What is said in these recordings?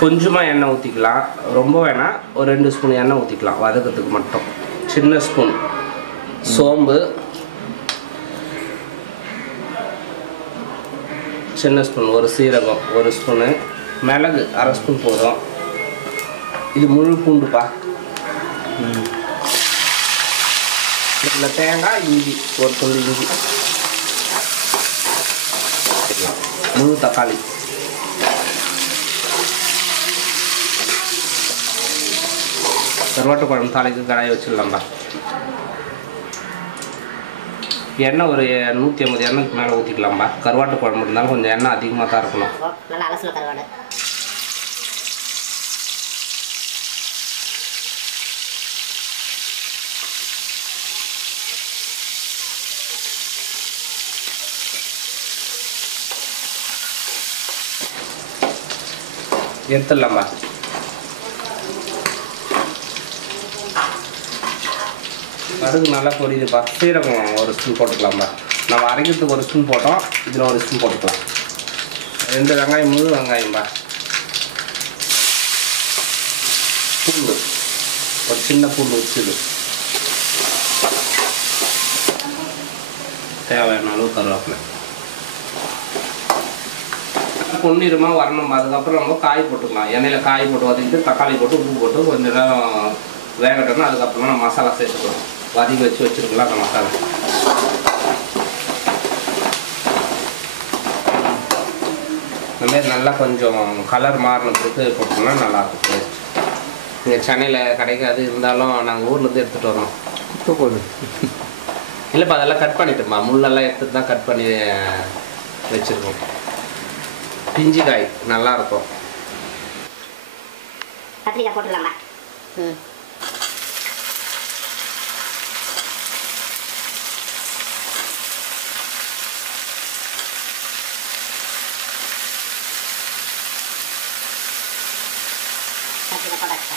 கொஞ்சமாக எண்ணெய் ஊற்றிக்கலாம், ரொம்ப வேணாம். ஒரு 2 ஸ்பூன் எண்ணெய் ஊற்றிக்கலாம் வதக்கிறதுக்கு மட்டும். சின்ன ஸ்பூன் சோம்பு, சின்ன ஸ்பூன் ஒரு சீரகம் 1 ஸ்பூனு, மிளகு 1/2 ஸ்பூன் போதும். இது முழு பூண்டுப்பா. இதில் தேங்காய், இஞ்சி ஒரு துண்டு இஞ்சி, முழு தக்காளி, கருவாட்டு குழம்பு தாளிக்கு கடாயை வச்சிடலாம்பா. எண்ணெய் ஒரு 150 எண்ணெய்க்கு மேலே ஊற்றிக்கலாம்பா. கருவாட்டு குழம்பு இருந்தாலும் கொஞ்சம் எண்ணெய் அதிகமாக தான் இருக்கணும். நல்லா அலசணும் கருவாடு. எடுத்துடலாம்பா. கடுகு நல்லா பொரியுதுப்பா. சீரகம் 1 ஸ்பூன் போட்டுக்கலாம்பா. நம்ம அரைக்கிறதுக்கு 1 ஸ்பூன் போட்டோம், இதில் 1 ஸ்பூன் போட்டுக்கலாம். 2 வெங்காயம், முழு வெங்காயம்பா. பூண்டு ஒரு சின்ன பூண்டு வச்சுது, தேவையான அளவு கருவேப்பிலை. பொன்னிறமாக வரணும். அதுக்கப்புறம் நம்ம காய் போட்டுக்கலாம். எண்ணெயில் காய் போட்டு வதக்கிட்டு தக்காளி போட்டு உப்பு போட்டு கொஞ்சம் நேரம் வேகட்டோம்னா அதுக்கப்புறமா நம்ம மசாலா சேர்த்துக்கலாம். வதக்கி வச்சுருக்கலாம் அந்த மசாலா. இந்தமாரி நல்லா கொஞ்சம் கலர் மாறினதுக்கு போட்டோம்னா நல்லாயிருக்கும் டேஸ்ட். இங்கே சென்னையில் கிடைக்காது, இருந்தாலும் நாங்கள் ஊர்லேருந்து எடுத்துகிட்டு வரணும். இப்போ போகுது இல்லைப்பா, அதெல்லாம் கட் பண்ணிட்டோம்மா. முள்ளெல்லாம் எடுத்துகிட்டு தான் கட் பண்ணி வச்சுருக்கோம். பிஞ்சி காய் நல்லாயிருக்கும். கத்திரிக்காய் போட்டுடலாமா? கத்திரிக்காய் போட்டாச்சு.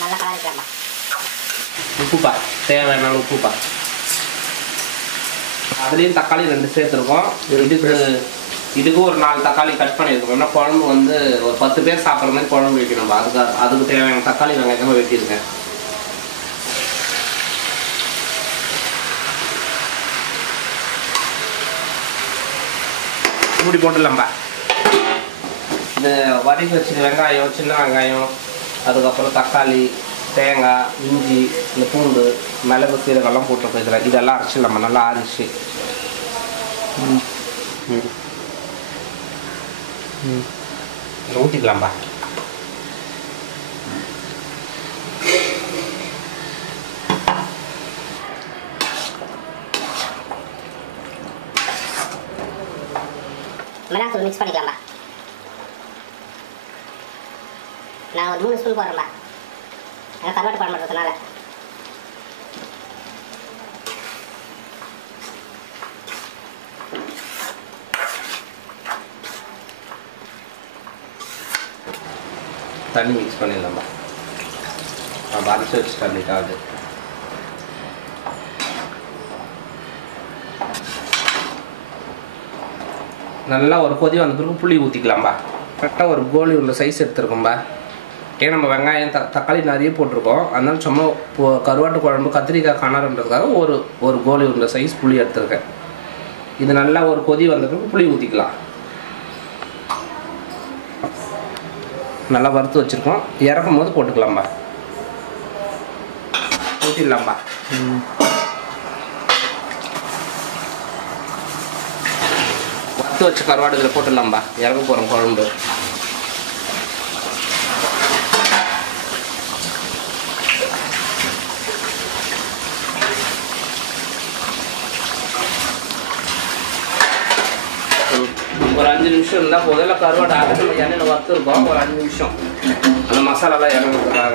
நல்லா கலரிக்கலாமா? உப்புப்பா, தேவையான உப்புப்பா. அதுலேயும் தக்காளி 2 சேர்த்துருக்கோம். இதுக்கு ஒரு 4 தக்காளி கட் பண்ணியிருக்கோம். ஏன்னா குழம்பு வந்து ஒரு 10 பேர் சாப்பிட்ற மாதிரி குழம்பு வைக்கணும். அதுக்கு தேவையான தக்காளி வெங்காயமாக வெட்டியிருக்கேன். இப்படி போட்டுடலாம்பா. இந்த வதக்கி வச்சு வெங்காயம், சின்ன வெங்காயம், அதுக்கப்புறம் தக்காளி, தேங்காய், இஞ்சி, இந்த பூண்டு, மிளகு, சீரகம்லாம் போட்டு இதில் இதெல்லாம் அரைச்சிடலாமா. நல்லா அரைச்சி ஊற்றிக்கலாம்பா. மிளகாத்தூள் மிக்ஸ் பண்ணிக்கலாம்பா. நான் ஒரு 3 ஸ்பூன் போடுறேன்பா. கருவாட்டு குழம்பு பண்ணுறதுனால தண்ணி மிக்ஸ் பண்ணிடலாம்பா. நான் அரைச்சி வச்சுட்டேன் அன்றைக்காவது. நல்லா ஒரு கொதி வந்த பிறகு புளி ஊற்றிக்கலாம்பா. கரெக்டாக ஒரு கோலி உள்ள சைஸ் எடுத்துருக்கோம்பா. ஏன்னா நம்ம வெங்காயம் தக்காளி நிறைய போட்டிருக்கோம். அதனால சும்மா கருவாட்டு குழம்பு கத்திரிக்காய் கணறுன்றதுக்காக ஒரு கோலி உள்ள சைஸ் புளி எடுத்துருக்கேன். இது நல்லா ஒரு கொதி வந்த பிறகு புளி ஊற்றிக்கலாம். நல்லா வறுத்து வச்சுருக்கோம். இறக்கும் போது போட்டுக்கலாம்பா. ஊற்றிடலாம்பா. வறுத்து வச்ச கருவாடு இதில் போட்டுடலாம்பா. இறக்க போகிறோம் குழம்பு. ஒரு 5 நிமிஷம் இருந்தால் முதல்ல கருவாடு அரைச்சி எண்ணெயில் வறுத்துருக்கோம். ஒரு 5 நிமிஷம் அந்த மசாலாலாம் இறங்குறதுக்காக.